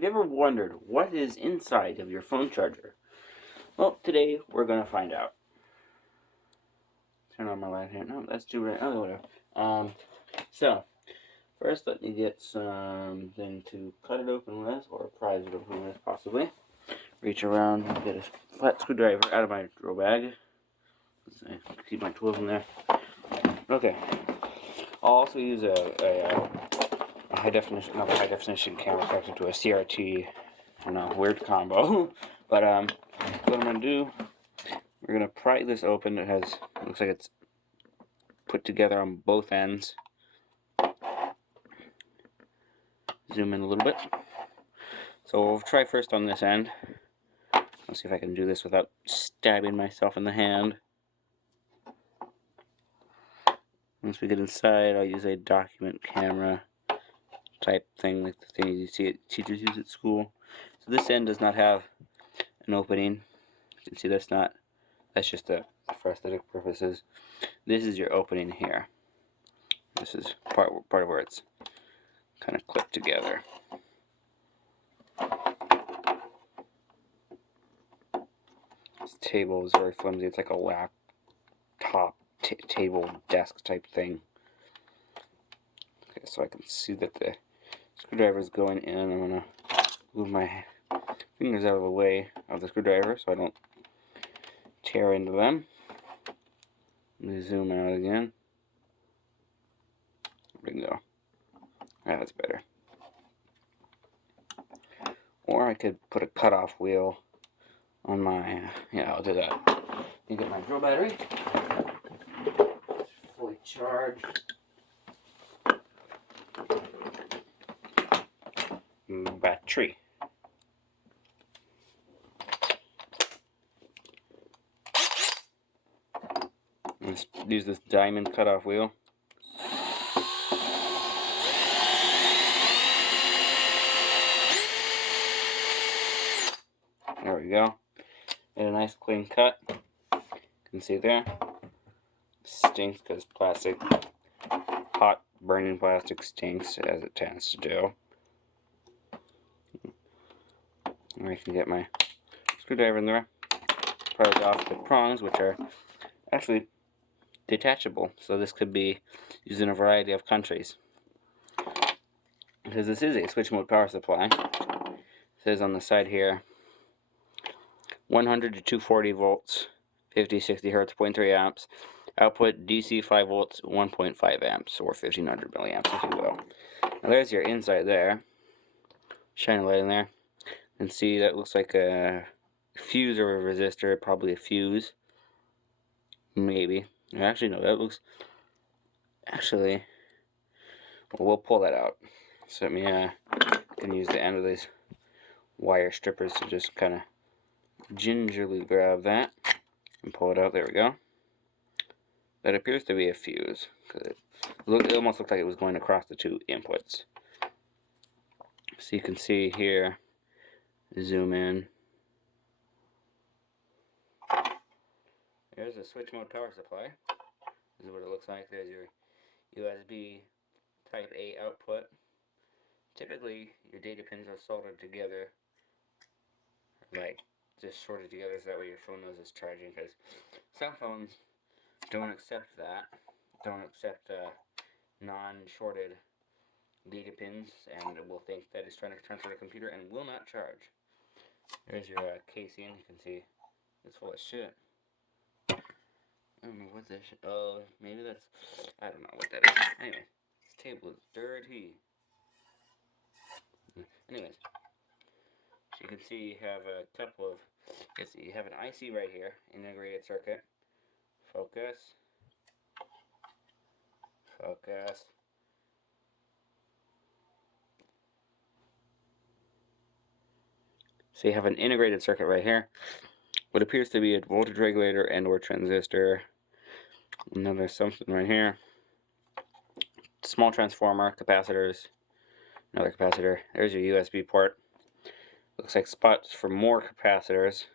Have you ever wondered what is inside of your phone charger? Well, today we're going to find out. Turn on my light here. No, that's too bright. Oh, whatever. So, first let me get something to cut it open with, or prise it open with, possibly. Reach around and get a flat screwdriver out of my drill bag. I keep my tools in there. Okay. I'll also use another high definition camera connected to a CRT. I don't know, weird combo. But what I'm gonna do, we're gonna pry this open. Looks like it's put together on both ends. Zoom in a little bit. So we'll try first on this end. Let's see if I can do this without stabbing myself in the hand. Once we get inside, I'll use a document camera type thing, like the things you see teachers use at school. So this end does not have an opening. You can see that's just for aesthetic purposes. This is your opening here. This is part of where it's kind of clipped together. This table is very flimsy. It's like a laptop table desk type thing. Okay, so I can see that the screwdriver is going in. I'm going to move my fingers out of the way of the screwdriver so I don't tear into them. Let me zoom out again. There we go. That's better. Or I could put a cutoff wheel on my, yeah, I'll do that. Let me get my drill battery. Fully charged. Battery. Let's use this diamond cutoff wheel. There we go. And a nice clean cut. You can see there. Stinks because plastic, hot burning plastic stinks, as it tends to do. And I can get my screwdriver in there. Prise off the prongs, which are actually detachable, so this could be used in a variety of countries. Because this is a switch mode power supply. It says on the side here 100 to 240 volts, 50-60 hertz, 0.3 amps. Output DC 5 volts, 1.5 amps, or 1500 milliamps, if you will. Now there's your inside there. Shine a light in there. And see, that looks like a fuse or a resistor, probably a fuse. Maybe. Actually, no, that looks... Actually, well, we'll pull that out. So let me, can use the end of these wire strippers to just kind of gingerly grab that and pull it out. There we go. That appears to be a fuse, because it almost looked like it was going across the two inputs. So you can see here, zoom in. There's a switch mode power supply. This is what it looks like. There's your USB type A output. Typically, your data pins are soldered together, like just sorted together, so that way your phone knows it's charging, because some phones don't accept that, don't accept non-shorted data pins, and will think that it's trying to transfer the computer and will not charge. There's your casing. You can see it's full of shit. I don't know what that shit. Oh, maybe that's. I don't know what that is. Anyway, this table is dirty. Anyways, so you can see you have a couple of. You have an IC right here, integrated circuit. Focus. Focus. So you have an integrated circuit right here. What appears to be a voltage regulator and or transistor. And then there's something right here. Small transformer, capacitors, another capacitor. There's your USB port. Looks like spots for more capacitors.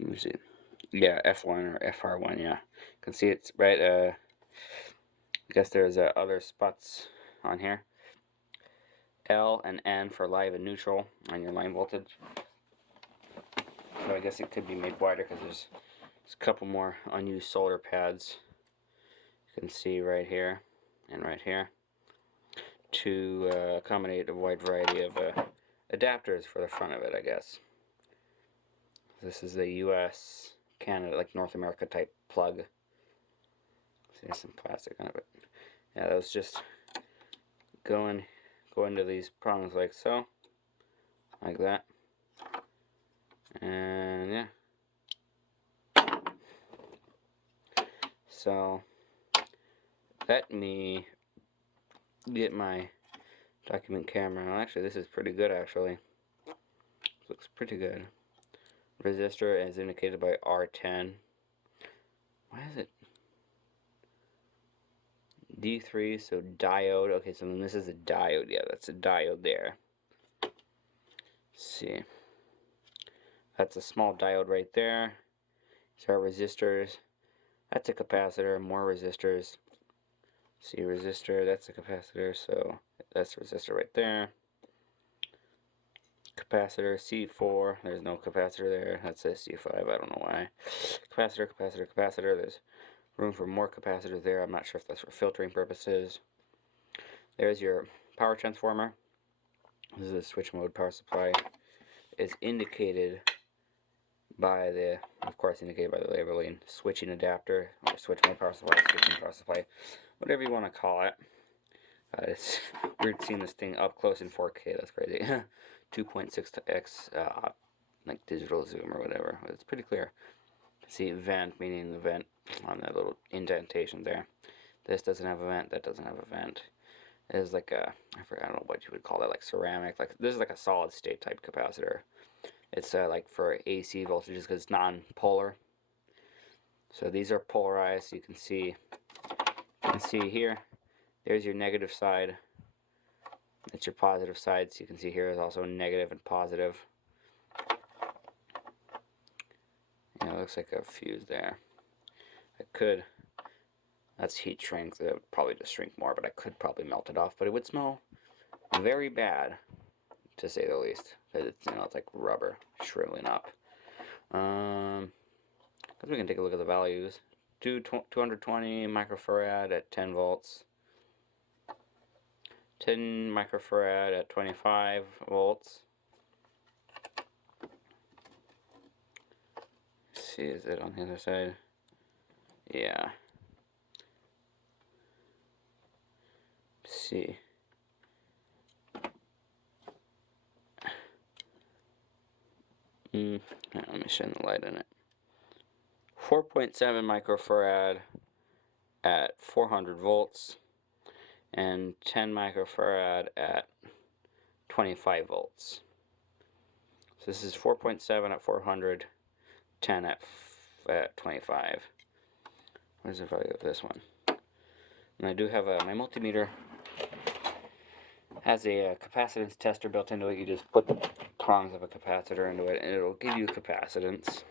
Let me see. Yeah, F1 or FR1, yeah. You can see it's right, I guess there's other spots on here. L and N for live and neutral on your line voltage. So I guess it could be made wider because there's a couple more unused solder pads. You can see right here and right here to accommodate a wide variety of adapters for the front of it, I guess. This is the US, Canada, like North America type plug. See, there's some plastic on it, but yeah, that was just go into these prongs like so, like that, and yeah. So let me get my document camera. Well, actually, this is pretty good. Actually, looks pretty good. Resistor is indicated by R10. Why is it D3? So diode. Okay, so then this is a diode. Yeah, that's a diode there. Let's see, that's a small diode right there. So our resistors. That's a capacitor. More resistors. See, resistor. That's a capacitor. So that's a resistor right there. Capacitor C4, there's no capacitor there. That says C5, I don't know why. Capacitor, capacitor, capacitor. There's room for more capacitors there. I'm not sure if that's for filtering purposes. There's your power transformer. This is a switch mode power supply. It's indicated by the, of course, indicated by the labeling, switching adapter, or switch mode power supply, switching power supply, whatever you want to call it. It's weird seeing this thing up close in 4K. That's crazy. 2.6x like digital zoom or whatever. It's pretty clear. See, vent, meaning the vent on that little indentation there. This doesn't have a vent. That doesn't have a vent. It is like a, I don't know what you would call that, like ceramic. Like this is like a solid state type capacitor. It's like for AC voltages because it's non-polar. So these are polarized. You can see here. There's your negative side. That's your positive side. So you can see here is also negative and positive. Yeah, it looks like a fuse there. I could, that's heat shrink. That would probably just shrink more, but I could probably melt it off. But it would smell very bad, to say the least. Because it's, it's like rubber shriveling up. We can take a look at the values. 220 microfarad at 10 volts. 10 microfarad at 25 volts. Let's see, is it on the other side? Yeah. Let's see. Let me shine the light on it. 4.7 microfarad at 400 volts. And 10 microfarad at 25 volts. So this is 4.7 at 400, 10 at 25. Where's the value of this one? And I do have my multimeter has a capacitance tester built into it. You just put the prongs of a capacitor into it and it'll give you capacitance.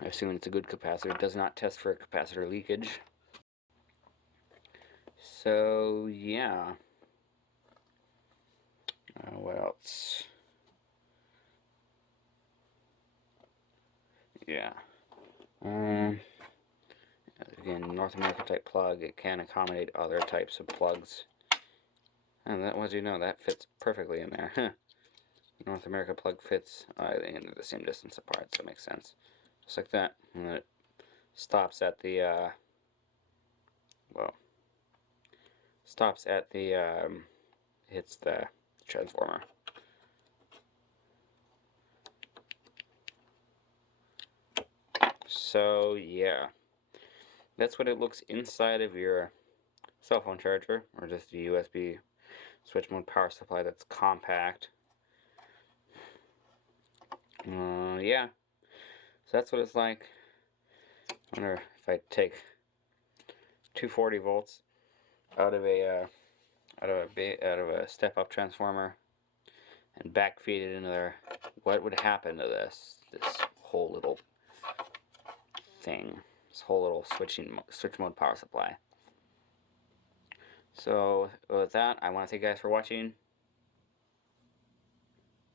I assume it's a good capacitor. It does not test for capacitor leakage. So yeah, what else? Yeah. Again, North America type plug. It can accommodate other types of plugs. And that, what you know, that fits perfectly in there. North America plug fits. I think they're the same distance apart, so it makes sense. Just like that. And then it stops at the stops at the hits the transformer. So yeah, that's what it looks inside of your cell phone charger, or just a USB switch mode power supply that's compact. Yeah, so that's what it's like. I wonder if I take 240 volts out of a step-up transformer and backfeed it into there, what would happen to this whole little thing, this whole little switch mode power supply. So with that, I want to thank you guys for watching.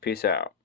Peace out.